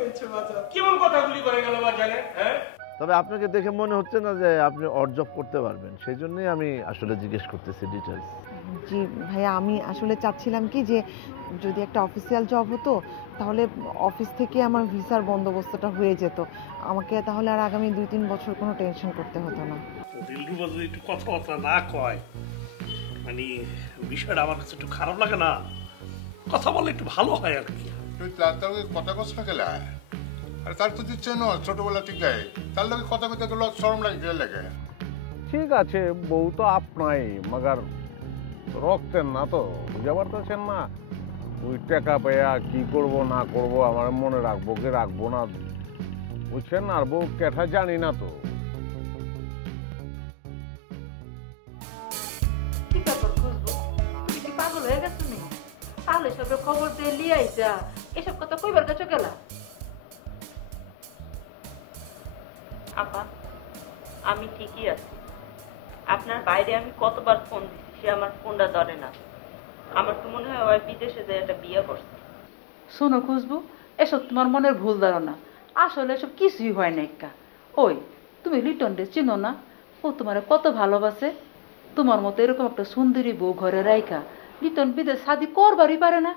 বলছো বাজার, কেমন কথাগুলি করে গেল বাজারে? হ্যাঁ, তবে আপনাকে দেখে মনে হচ্ছে না যে আপনি অড জব করতে পারবেন, সেই জন্যই আমি আসলে জিজ্ঞেস করতেছি ডিটেলস। জি ভাইয়া, আমি আসলে চাচ্ছিলাম কি যে যদি একটা অফিসিয়াল জব হতো তাহলে অফিস থেকে আমার ভিসার বন্দোবস্তটা হয়ে যেত, আমাকে তাহলে আর আগামী 2-3 বছর কোনো টেনশন করতে হতো না। দিলরুবা যদি একটু কথাবার্তা না কয়, মানে বিষয়টা আমার কাছে একটু খারাপ লাগে না, কথা বললে একটু ভালো হয় আর কি। তুই তার কথা কস না গেলা, আর তার তো দিচ্ছে না ছোটবেলা থেকে, তার লোক কথা কইতে গেলে শরম লাগে। ঠিক আছে, বউ তো আপনাই, মগার রক্তের না তো, বুঝতে পারতেছেন না? ওই টাকা পেয়া কি করব না করব, আমার মনে রাখবো কি রাখবো না, বুঝছেন? আর বউ কেঠা জানি না তো। কি ব্যাপার খুঁজবো? তুমি কি পাগল হয়ে গেছো নি? তাহলে সবের খবর দিয়ে লিয়ে আইসা এসব কথা কইবার কাছে গেলা? আপা, আমি ঠিকই আছি। আপনার বাইরে আমি কতবার ফোন দিচ্ছি, সে আমার ফোনটা ধরে না। আমার তো মনে হয় ওই বিদেশে যে একটা বিয়ে করছে। শোনো খুঁজবো, এসব তোমার মনের ভুল ধারণা, আসলে এসব কিছুই হয় না। একা ওই তুমি লিটনকে চিনো না? ও তোমার কত ভালোবাসে। তোমার মতো এরকম একটা সুন্দরী বউ ঘরে রাইখা লিটন বিদেশ শাদি করবারই পারে না।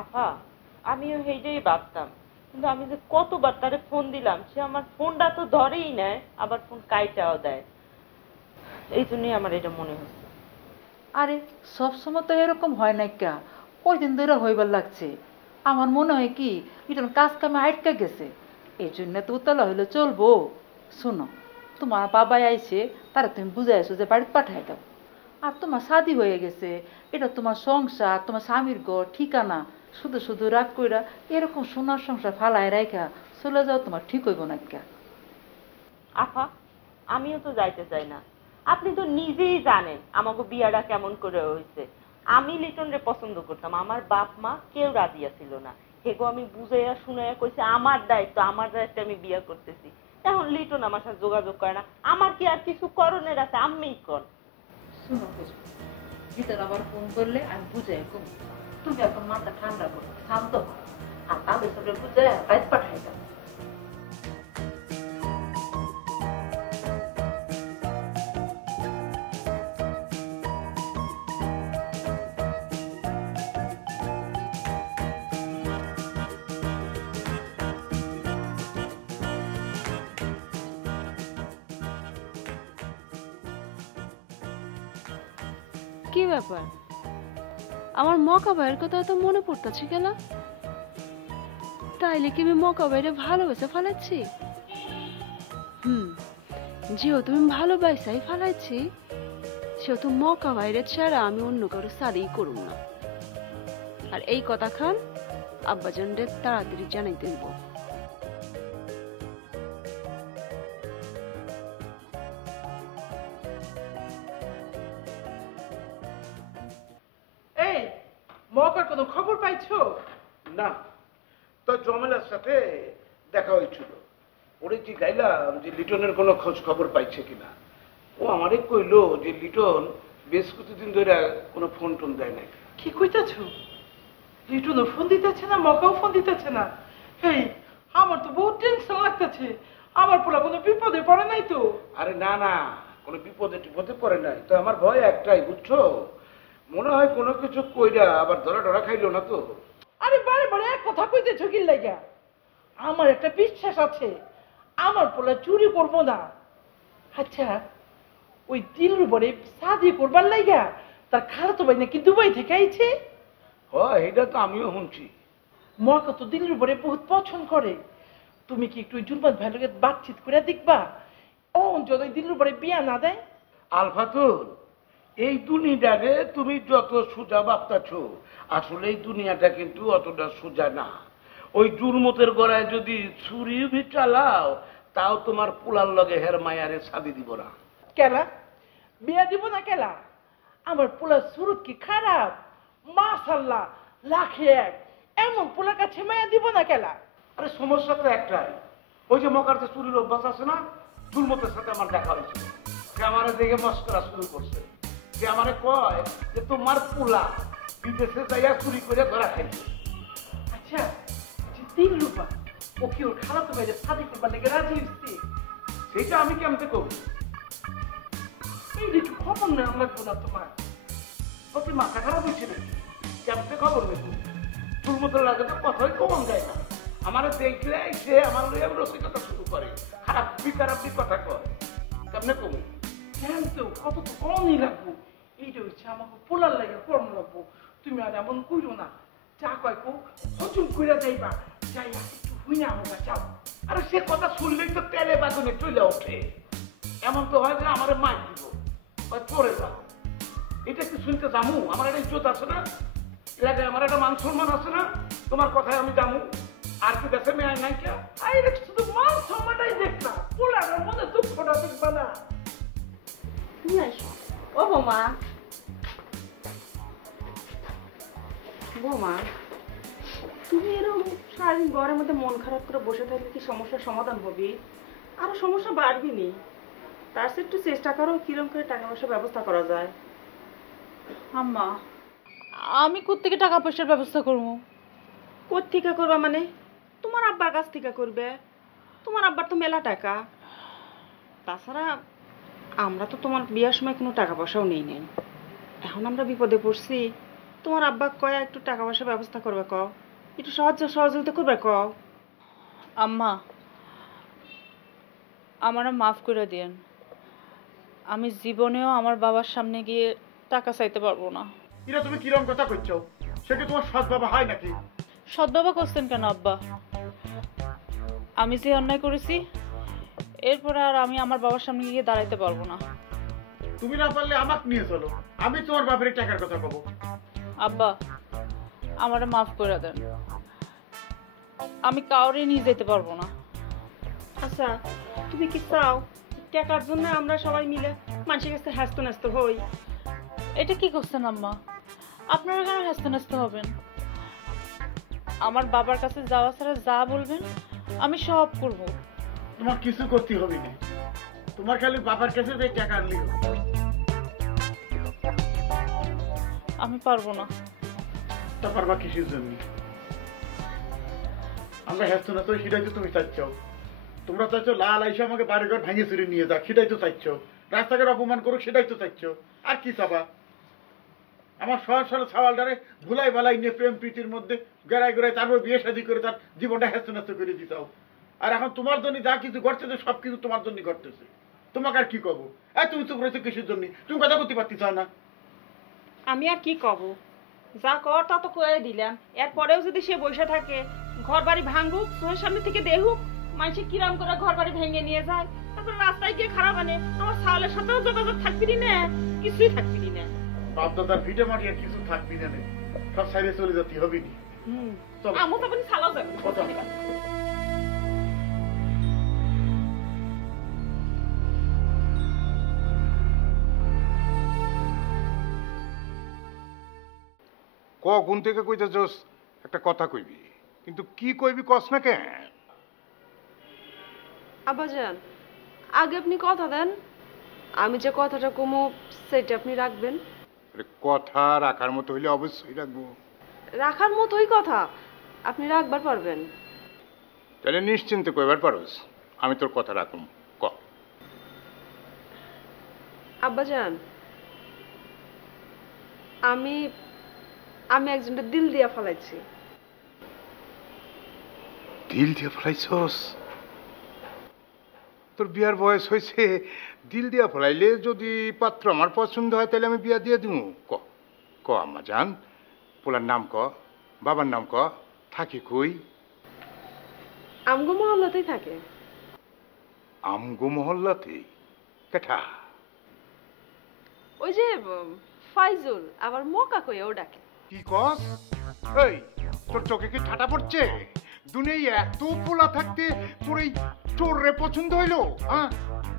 আপা, আমিও সেইটাই ভাবতাম, কিন্তু আমি যে কতবার তারে ফোন দিলাম, সে আমার ফোনটা তো ধরেই নেয়, আবার ফোন কাইটাও দেয়। এই জন্যই আমার এটা মনে হচ্ছে। আরে সবসময় তো এরকম হয় না। কা কয়দিন ধরে হইবার লাগছে। আমার মনে হয় কি লিটন কাজ কামে আটকা গেছে, এই জন্য তো উতলা হইলে চলবো। শোনো, তোমার বাবাই আইছে, তারা তুমি বুঝাইছো যে বাড়িতে পাঠাই দাও। আর তোমার শাদি হয়ে গেছে, এটা তোমার সংসার, তোমার স্বামীর ঘর ঠিকানা। শুধু শুধু রাগ কইরা এরকম সোনার সংসার ফালায় রাখা চলে যাও, তোমার ঠিক হইব না। কা আপা, আমিও তো যাইতে চাই না। আপনি তো নিজেই জানেন আমাকে বিয়াটা কেমন করে হয়েছে। আমি লিটনরে পছন্দ করতাম, আমার বাপ মা কেউ রাজি ছিল না। হেগো আমি বুঝাইয়া শুনাইয়া কইছে আমার দায়িত্বে আমি বিয়া করতেছি। এখন লিটন আমার সাথে যোগাযোগ করে না, আমার কি আর কিছু করণের আছে? আমিই কর। শুনো খুঁজবো, লিটন আবার ফোন করলে আমি বুঝাই কম। তুমি এখন মাথা ঠান্ডা করো, শান্ত হও, আর তাদের সঙ্গে বুঝাই বাইরে পাঠাই দাও। কি ব্যাপার, আমার মকা ভাইয়ের কথা তো মনে পড়তেছে গেল? তাইলে কি আমি মকা ভাইরে ভালোবেসে ফেলাচ্ছি? যেও তুমি ভালোবাসাই ফেলাইছি, সেহেতু মকা ভাইরে ছাড়া আমি অন্য কারো সারিই করব না। আর এই কথা খান আব্বাজানদের তাড়াতাড়ি জানাইতে দিব। এই মকার কোনো খবর পাইছো? না, তো জমেলার সাথে দেখা হয়েছিল। ওরে কি গাইলাম যে লিটনের কোনো খোঁজ খবর পাইছে কিনা। ও আমারে কইলো যে লিটন বেশ কিছুদিন ধরে কোনো ফোন টোন দেয় নাই। কি কইতেছো? লিটনও ফোন দিতেছে না, মকাও ফোন দিতেছে না? এই আমার তো বহুত টেনশন লাগতেছে। আমার পোলা কোনো বিপদে পড়ে নাই তো? আরে না না, কোনো বিপদে টিপদে পড়ে নাই তো। আমার ভয় একটাই, বুঝছো, মনে হয় কোনো কিছু কইরা আবার ধরা খাইলো না তো। আরে বারে বারে এক কথা কইতেছো কি লাগা? আমার একটা বিশ্বাস আছে আমার পোলা চুরি করবো না। আচ্ছা, ওই দিলরুবারে শাদি করবার লাগা তার খালাতো ভাই নাকি দুবাই থেকে আইছে? হয়, এটা তো আমিও শুনছি। মকা তো দিলরুবারে বহুত পছন্দ করে। তুমি কি একটু জুলমান ভাইয়ের লগে বাতচিত করে দেখবা? ও যদি দিলরুবারে বিয়া না দেয়? আলফাতুল, এই দুনিয়াটাকে তুমি যত সোজা ভাবতেছো, আসলে এই দুনিয়াটা কিন্তু অতটা সোজা না। ওই জুলমতের গড়ায় যদি ছুরি ভি চালাও, তাও তোমার পোলার লগে হের মায়ারে শাদি দিব না। কেলা বিয়া দিব না কেলা? আমার পোলার সুরত কি খারাপ? মাশাআল্লাহ, লাখে এক। এমন পোলার কাছে মায়া দিব না কেলা? আরে সমস্যা তো একটাই, ওই যে মকার যে চুরির অভ্যাস আছে না, জুলমতের সাথে আমার দেখা হয়েছিল। সে আমার দেখে মস্করা শুরু করছে। সে আমারে কয় যে তোমার পোলা বিদেশে যাইয়া চুরি করে ধরা খাইছে। আচ্ছা, দিলরুবা ও কি ওর খালাতো ভাইয়ের শাদি করবার লেগে রাজি হইছে? সেটা আমি কেমতে করবো? এই যে একটু খবর নেওয়া লাগবো না তোমার? ওকে মাথা খারাপ হয়েছে নাকি? কেমতে খবর নেব? তোর মতো লাগে তো কথাই কমন যায় না। আমার দেখলে সে আমার রসিকতা শুরু করে, খারাপ কথা কয়। কেমনে কমে? হ্যাঁ তো কত তো কমই লাগবো। এইটা হচ্ছে আমাকে পোলার লাগে কম লাগবো। তুমি আর এমন কইরো না, যা কয় কো হজম কইরা যাইবা, যাই একটু হুই না আমরা যাও। আরে সে কথা শুনলেই তো তেলে বাগুনে চলে ওঠে। এমন তো হয় যে আমার মাই দিব, পরে যাও। এটা কি শুনতে জামু? আমার একটা ইজ্জত আছে না এলাকায়, আমার একটা মান সম্মান আছে না? তোমার কথায় আমি জামু আর কি দেখে মেয়ে নাই কে? আই রে শুধু মান সম্মানটাই দেখলাম, পোলার মনে দুঃখটা দেখবা না। নিয়ে আসো। ও বৌমা, বৌমা তুমি এরকম সারাদিন ঘরের মধ্যে মন খারাপ করে বসে থাকলে কি সমস্যার সমাধান হবে? আরো সমস্যা বাড়বি নি। তার সাথে একটু চেষ্টা করো কিরকম করে টাকা পয়সার ব্যবস্থা করা যায়। আম্মা, আমি কোত্থেকে টাকা পয়সার ব্যবস্থা করবো? কোত্থেকে করবা মানে? তোমার আব্বার কাছ থেকে করবে। তোমার আব্বার তো মেলা টাকা। তাছাড়া আমরা তো তোমার বিয়ার সময় কোনো টাকা পয়সাও নেই নেই। এখন আমরা বিপদে পড়ছি, তোমার আব্বা কয় একটু টাকা পয়সার ব্যবস্থা করবে কও, একটু সহযোগিতা করবে কও। আম্মা, আমারে মাফ করে দিয়েন। আমি জীবনেও আমার বাবার সামনে গিয়ে টাকা চাইতে পারবো না। এটা তুমি কিরকম কথা কইছো? সে কি তোমার সৎ বাবা হয় নাকি? সৎ বাবা করছেন কেন আব্বা? আমি যে অন্যায় করেছি এরপরে আর আমি আমার বাবার সামনে গিয়ে দাঁড়াইতে পারবো না। তুমি না পারলে আমাকে নিয়ে চলো, আমি তোমার বাপের টাকার কথা কব। আব্বা, আমারে মাফ করে দেন। আমি কাউরে নিয়ে যেতে পারবো না। আচ্ছা, তুমি কি চাও টাকার জন্য আমরা সবাই মিলে মানুষের কাছে হাসতে নাচতে হই? এটা কি করছেন আম্মা? আপনারা কেন হাসতে নাচতে হবেন? আমার বাবার কাছে যাওয়া ছাড়া যা বলবেন আমি সব করব। তোমার কিছু করতে হবে না, তোমার খালি বাবার কাছে যে টাকা আনলি। আমি পারবো না। তা পারবা কিসের জন্য? আমরা হাসতে না তো সেটাই তো তুমি চাচ্ছ। তোমরা চাচ্ছ লাল আইসা আমাকে বাড়িঘর ভেঙে চুরি নিয়ে যাক, সেটাই তো চাচ্ছ। রাস্তাঘাট অপমান করুক, সেটাই তো চাচ্ছ। আর কি চাবা? আমার সহজ সরল ছাওয়ালটারে ভুলাই বালাই নিয়ে প্রেম প্রীতির মধ্যে গড়ায় গড়ায় তারপর বিয়ে শাদী করে তার জীবনটা হাসতে নাস্ত করে দিতাও। আর এখন তোমার জন্য যা কিছু ঘটতেছে সব কিছু তোমার জন্য ঘটতেছে। তোমাকে আর কি কব? তুমি চুপ রয়েছো কিসের জন্য? তুমি কথা করতে পারতে চাও না? আমি আর কি কব? যা কর তা তো করে দিলাম। এরপরেও যদি সে বসে থাকে, ঘর বাড়ি ভাঙুক, চোখের সামনে থেকে দেখুক মানুষে কিরাম করে ঘর বাড়ি ভেঙে নিয়ে যায়, তারপরে রাস্তায় গিয়ে খারাপ আনে, আমার ছাওয়ালের সাথেও যোগাযোগ থাকবি না, কিছুই থাকবি না। বাপ দাদার ভিটে মাটি আর কিছু থাকবি না, সব সাইডে চলে যেতে হবে নি। আমও তখন ছালাও যাবে। কখন থেকে কইতেছস একটা কথা কইবি, কিন্তু কি কইবি কস না কেন? আব্বাজান, আগে আপনি কথা দেন, আমি যে কথাটা কমু সেটা আপনি রাখবেন। কথা রাখার মতো হইলে অবশ্যই রাখবো। রাখার মতোই কথা, আপনি রাখবার পারবেন। তাহলে নিশ্চিন্তে কইবার পারোস, আমি তোর কথা রাখুম। ক। আব্বাজান, আমি আমি একজনটা দিল দিয়া ফেলাইছি। দিল দিয়া ফেলাইছস? তোর বিয়ার বয়স হয়েছে, দিল দিয়া ফেলাইলে যদি পাত্র আমার পছন্দ হয় তাহলে আমি বিয়া দিয়ে দিব। ক ক আম্মা জান, পোলার নাম ক, বাবার নাম ক, থাকি কই? আমগো মহল্লাতেই থাকে। আমগো মহল্লাতেই? কেঠা? ওই যে ফাইজুল, আবার মকা কইও ডাকে। কি কস? এই তোর চোখে কি ঠাটা পড়ছে? দুনিয়ায় এত পোলা থাকতে তোর এই চোর রে পছন্দ হইলো? হ্যাঁ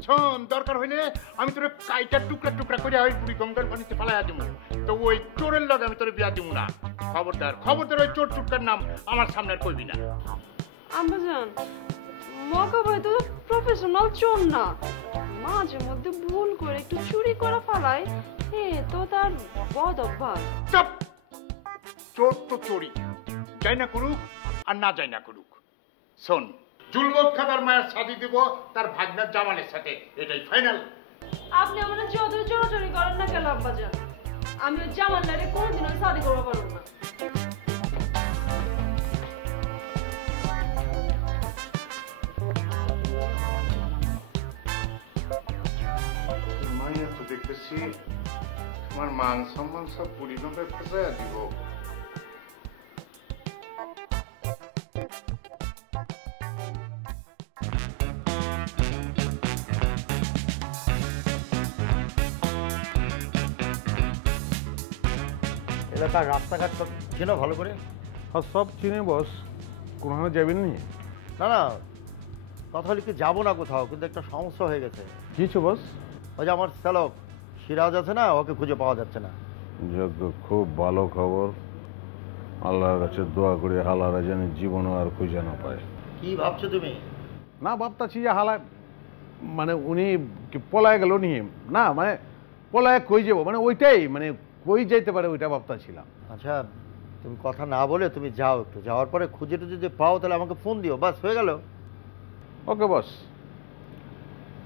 শোন, দরকার হইলে আমি তোর কাইটার টুকরা টুকরা করে ওই বুড়ি গঙ্গার পানিতে ফেলাইয়া দিব, তো ওই চোরের লগে আমি তোর বিয়া দিব না। খবরদার খবরদার, ওই চোর টুকটার নাম আমার সামনে আর কইবি না। আম্বাজান, মকা ভাই তো প্রফেশনাল চোর না, মাঝে মধ্যে ভুল করে একটু চুরি করা ফেলায়, তো তার বদ অভ্যাস। চুপ! চোর তো চোরই, যাই না করুক, আর না যাই না করুক। শোন, জুলমত খাতার মায়ের শাদি দিব তার ভাগনার জামালের সাথে, এটাই ফাইনাল। আপনি আমার যতই চোরাচুরি করেন না কেন আব্বাজান, আমি জামাল নারে কোনোদিনও শাদি করবো পারবো না। মাইয়া তো দেখতেছি তোমার মান সম্মান সব পরিণামে ফেসাইয়া দিব। এলাকার রাস্তাঘাট সব চেনো ভালো করে? হ্যাঁ সব চিনি বস, কোনোখানে যাবেন নি? না না, কথা হলে কি যাবো না কোথাও, কিন্তু একটা সমস্যা হয়ে গেছে। কিছু বস? ওই যে আমার শ্যালক সিরাজ আছে না, ওকে খুঁজে পাওয়া যাচ্ছে না। যজ্ঞ, খুব ভালো খবর। আল্লাহর কাছে দোয়া করি হালারা যেন জীবনও আর খুঁজে না পায়। কি ভাবছো তুমি? না ভাবতাছি যে হালা মানে উনি কি পলায় গেল নি, না মানে পলায় কই যাবো, মানে ওইটাই মানে কই যাইতে পারে ওইটা ভাবতাছিলাম। আচ্ছা তুমি কথা না বলে তুমি যাও, একটু যাওয়ার পরে খুঁজে টুজে যদি পাও তাহলে আমাকে ফোন দিও, বাস হয়ে গেল। ওকে বস।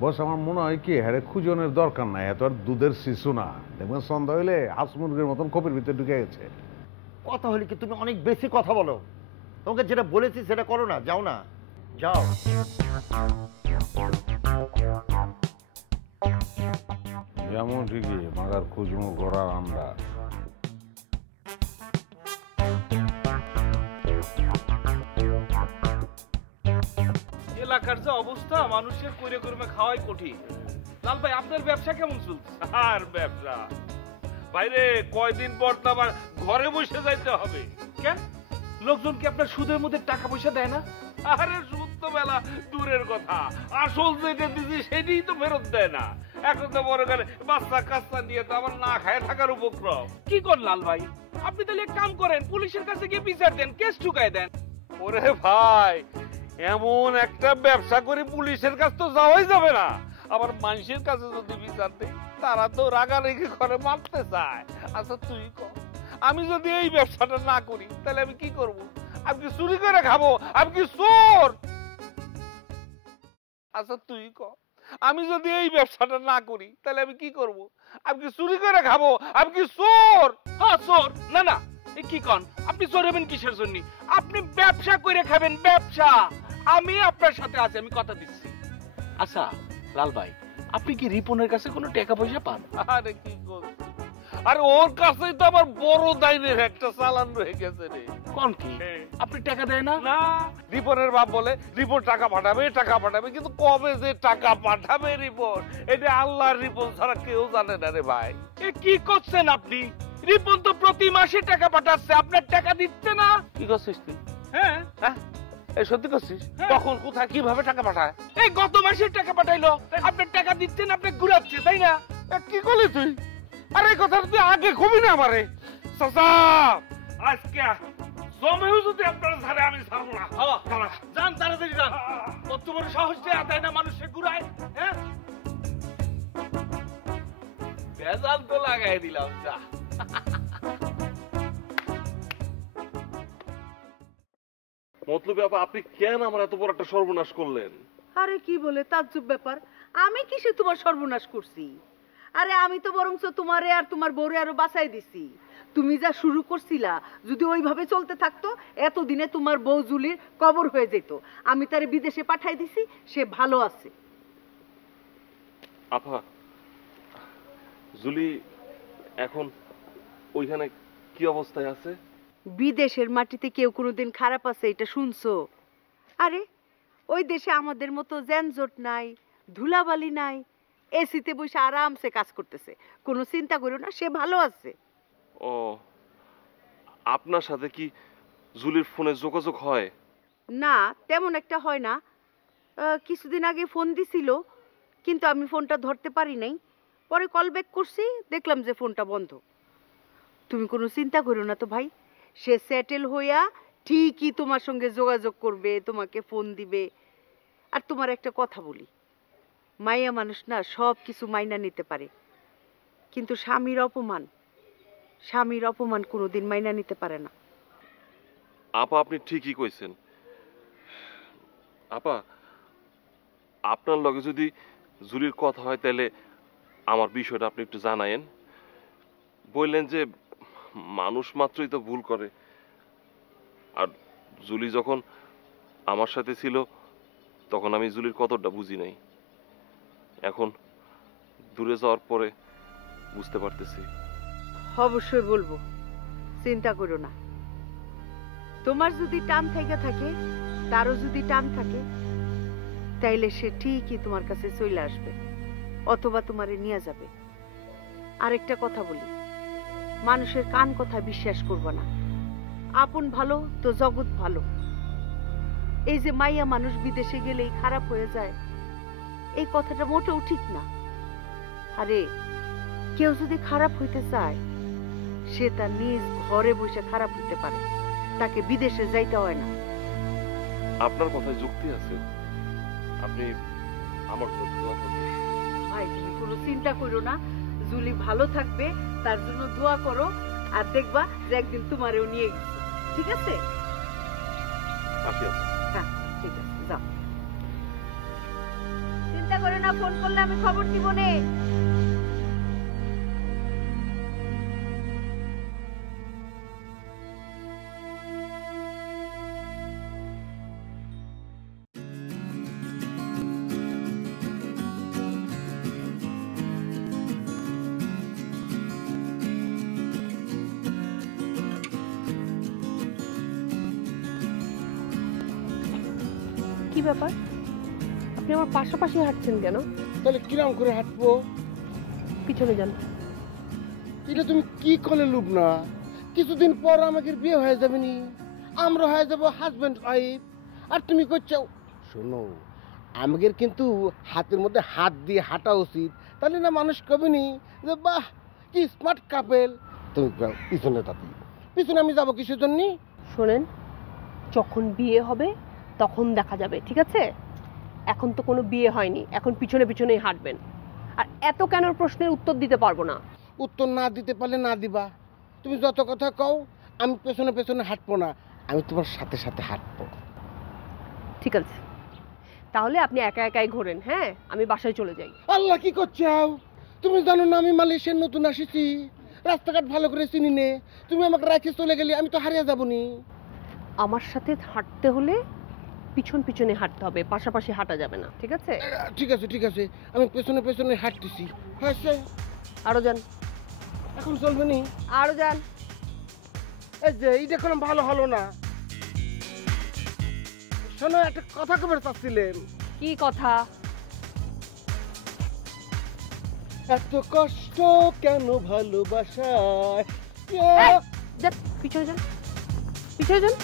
বস আমার মনে হয় কি হ্যাঁ খুঁজনের দরকার নাই, এত আর দুধের শিশু না, দেখবেন সন্ধ্যা হইলে হাঁস মুরগির মতন কপির ভিতরে ঢুকে গেছে। কথা হলে কি তুমি অনেক বেশি কথা বলো, তোমাকে যেটা বলেছি সেটা করো না, যাও না, যাও। যেমন ঠিকই মাগার খুঁজমু ঘোড়ার আন্ডা। এলাকার যে অবস্থা, মানুষের কইরে কর্মে খাওয়াই কঠিন। লাল ভাই আপনার ব্যবসা কেমন চলছে? আর ব্যবসা বাইরে কয়দিন পর তো আবার ঘরে বসে যাইতে হবে। কেন লোকজন কি আপনার সুদের মধ্যে টাকা পয়সা দেয় না? আরে সুদ তো বেলা দূরের কথা, আসল যেটা দিছি সেটাই তো ফেরত দেয় না। এখন তো বড় গেলে বাচ্চা কাচ্চা নিয়ে তো আবার না খায় থাকার উপক্রম। কি কর লাল ভাই, আপনি তাহলে এক কাম করেন, পুলিশের কাছে গিয়ে বিচার দেন, কেস ঠুকাই দেন। ওরে ভাই, এমন একটা ব্যবসা করে পুলিশের কাছে তো যাওয়াই যাবে না, আবার মানুষের কাছে যদি বিচার দেয় তারা তো রাগারাগি করে মারতে চায়। আচ্ছা তুই কর, আমি যদি এই ব্যবসাটা না করি তাহলে আমি কি করব? আমি কি চুরি করে খাবো? আমি কি চোর? আচ্ছা তুই কর, আমি যদি এই ব্যবসাটা না করি তাহলে আমি কি করব? আমি কি চুরি করে খাবো? আমি কি চোর? হ্যাঁ চোর। না না, এ কি কন, আপনি চোর হবেন কিসের জন্য? আপনি ব্যবসা করে খাবেন, ব্যবসা। আমি আপনার সাথে আছি, আমি কথা দিচ্ছি। আচ্ছা লাল ভাই, আপনি কি রিপনের কাছে কোনো টাকা পয়সা পান? আরে কি করছেন, আরে ওর কাছেই তো আমার বড় দাইনের একটা চালান রয়ে গেছে রে। কোন কি আপনি টাকা দেয় না? না, রিপনের বাপ বলে রিপন টাকা পাঠাবে, টাকা পাঠাবে, কিন্তু কবে যে টাকা পাঠাবে রিপন, এটা আল্লাহর রিপন ছাড়া কেউ জানে না রে ভাই। এ কি করছেন আপনি? রিপন তো প্রতি মাসে টাকা পাঠাচ্ছে, আপনার টাকা দিচ্ছে না। কি করছিস তুই? হ্যাঁ হ্যাঁ, এই সত্যি করছিস? কখন, কোথায়, কিভাবে টাকা পাঠায়? এই গত মাসে টাকা পাঠাইলো, আপনার টাকা দিচ্ছেন, আপনি ঘুরাচ্ছে, তাই না? কি করলি তুই? আরে এই কথা তুই আগে কবি না আমারে। চাচা আজকে জমেও যদি আপনারা ছাড়ে আমি ছাড়বো না। যান তাড়াতাড়ি যান, কত বড় সাহস দেয়া তাই না মানুষের ঘুরায়? হ্যাঁ বেজাল তো লাগাই দিলাম। যা মতলবে আপা, আপনি কেন আমার এত বড় একটা সর্বনাশ করলেন? আরে কি বলে তাজ্জব ব্যাপার, আমি কিসে তোমার সর্বনাশ করছি? আরে আমি তো বরঞ্চ তোমারে আর তোমার বউরে আরো বাঁচাই দিছি। তুমি যা শুরু করছিলা যদি ওইভাবে চলতে থাকতো, এতদিনে তোমার বউ জুলির কবর হয়ে যেত। আমি তারে বিদেশে পাঠাই দিছি, সে ভালো আছে। আপা, জুলি এখন ওইখানে কি অবস্থায় আছে? বিদেশের মাটিতে কেউ কোনোদিন খারাপ আছে এটা শুনছো? আরে ওই দেশে আমাদের মতো যানজট নাই, ধুলাবালি নাই, এসিতে বসে আরামসে কাজ করতেছে, কোনো চিন্তা করো না, সে ভালো আছে। ও, আপনার সাথে কি জুলির ফোনে যোগাযোগ হয়? না তেমন একটা হয় না। কিছুদিন আগে ফোন দিছিল, কিন্তু আমি ফোনটা ধরতে পারি নাই। পরে কল ব্যাক করছি, দেখলাম যে ফোনটা বন্ধ। তুমি কোনো চিন্তা করো না তো ভাই, সে সেটেল হইয়া ঠিকই তোমার সঙ্গে যোগাযোগ করবে, তোমাকে ফোন দিবে। আর তোমার একটা কথা বলি, মাইয়া মানুষ না সব কিছু মাইনা নিতে পারে, কিন্তু স্বামীর অপমান কোনোদিন মাইনা নিতে পারে না। আপা আপনি ঠিকই কইছেন। আপা আপনার লগে যদি জুলির কথা হয় তাহলে আমার বিষয়টা আপনি একটু জানায়েন। বললেন যে মানুষ মাত্রই তো ভুল করে, আর জুলি যখন আমার সাথে ছিল তখন আমি জুলির কতটা বুঝি নাই, এখন দূরে যাওয়ার পরে বুঝতে পারতেছি। অবশ্যই বলবো, চিন্তা করো না। তোমার যদি টান থেকে থাকে, তারও যদি টান থাকে, তাইলে সে ঠিকই তোমার কাছে চলে আসবে অথবা তোমারে নিয়ে যাবে। আরেকটা কথা বলি, মানুষের কান কথা বিশ্বাস করবে না। আপন ভালো তো জগৎ ভালো। এই যে মাইয়া মানুষ বিদেশে গেলেই খারাপ হয়ে যায়, এই কথাটা মোটেও ঠিক না। আরে কেউ যদি খারাপ হইতে চায়, সে তার নিজ ঘরে বসে খারাপ হইতে পারে, তাকে বিদেশে যাইতে হয় না। আপনার কথায় যুক্তি আছে, আপনি আমার জন্য দোয়া করবেন। ভাই তুমি কোনো চিন্তা করো না, জুলি ভালো থাকবে তার জন্য দোয়া করো, আর দেখবা যে একদিন তোমারেও নিয়ে গেছে। ঠিক আছে? আসি আপা। হ্যাঁ ঠিক আছে, যাও। চিন্তা করে না, ফোন করলে আমি খবর দিব নে। কি ব্যাপার, আপনি আমার পাশাপাশি হাঁটছেন কেন? তাহলে কিরাম করে হাঁটবো? পিছনে যান। এটা তুমি কি করে লুব না? কিছুদিন পর আমাদের বিয়ে হয়ে যাবে নি, আমরা হয়ে যাবো হাজব্যান্ড ওয়াইফ, আর তুমি করছো। শোনো, আমাদের কিন্তু হাতের মধ্যে হাত দিয়ে হাঁটা উচিত, তাহলে না মানুষ কবেনি যে বাহ কি স্মার্ট কাপেল। তুমি পিছনে থাকি, পিছনে আমি যাবো কিসের জন্য? শোনেন, যখন বিয়ে হবে তখন দেখা যাবে, ঠিক আছে? এখন তো কোনো বিয়ে হয়নি, এখন পিছনে পিছনেই হাঁটবেন। আর এত কেন প্রশ্নের উত্তর দিতে পারবো না। উত্তর না দিতে পারলে না দিবা, তুমি যত কথা কও আমি পেছনে পেছনে হাঁটবো না, আমি তোমার সাথে সাথে হাঁটবো। ঠিক আছে, তাহলে আপনি একা একাই ঘোরেন। হ্যাঁ, আমি বাসায় চলে যাই। আল্লাহ, কি করছাও? তুমি জানো না আমি মালয়েশিয়ার নতুন আসিছি, রাস্তাঘাট ভালো করে চিনি নে। তুমি আমাকে রাখে চলে গেলে আমি তো হারিয়ে যাবো নি। আমার সাথে হাঁটতে হলে পিছন পিছনে হাঁটতে হবে, পাশাপাশি হাঁটা যাবে না, ঠিক আছে? ঠিক আছে ঠিক আছে, আমি পেছনে পেছনে হাঁটতেছি। হয়েছে, আরো যান। এখন চলবে নি? আরো যান। এই যে এইটা কোনো ভালো হলো না। শোনো, একটা কথা কবার চাচ্ছিলেন। কি কথা? এত কষ্ট কেন ভালোবাসায়? যান, পিছনে যান, পিছনে যান।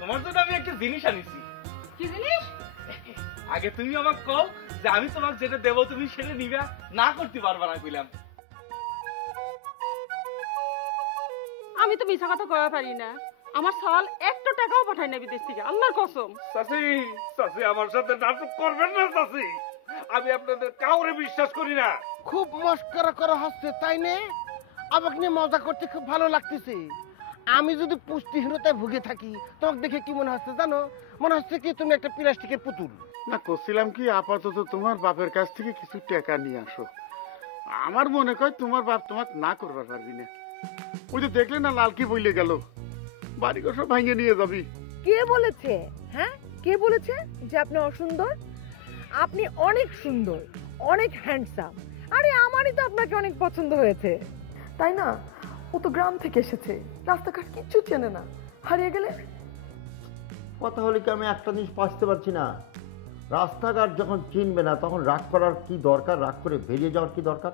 তোমার জন্য আমি একটা জিনিস আনিছি। কি জিনিস? আগে তুমি আমাকে কও যে আমি তোমাকে যেটা দেব তুমি সেটা নিবা, না করতে পারবা না কইলাম। আমি তো মিছা কথা কইতে পারি না, আমার সাল 1 টাকাও পাঠায় না বিদেশ থেকে, আল্লাহর কসম। চাচি, চাচি আমার সাথে নাটক করবেন না চাচি, আমি আপনাদের কাউরে বিশ্বাস করি না। খুব মস্করা করা হচ্ছে তাই না? আমাকে নিয়ে মজা করতে খুব ভালো লাগতেছে। আমি যদি পুষ্টিহীনতায় ভুগে থাকি, তোমাকে দেখে কি মনে হচ্ছে জানো? মনে হচ্ছে কি তুমি একটা প্লাস্টিকের পুতুল। না, করছিলাম কি আপাতত তোমার বাপের কাছ থেকে কিছু টাকা নিয়ে আসো। আমার মনে হয় তোমার বাপ তোমাকে না করবার পারবি না। ওই যে দেখলে না লালকি বইলে গেল, বাড়িঘর সব ভাঙিয়ে নিয়ে যাবি। কে বলেছে? হ্যাঁ, কে বলেছে যে আপনি অসুন্দর? আপনি অনেক সুন্দর, অনেক হ্যান্ডসাম। আরে আমারই তো আপনাকে অনেক পছন্দ হয়েছে, তাই না? ও তো গ্রাম থেকে এসেছে, রাস্তাঘাট কিচ্ছু চেনে না, হারিয়ে গেলে। কথা হলে কি আমি একটা জিনিস বুঝতে পারছি না, রাস্তাঘাট যখন চিনবে না তখন রাগ করার কি দরকার? রাগ করে বেরিয়ে যাওয়ার কি দরকার?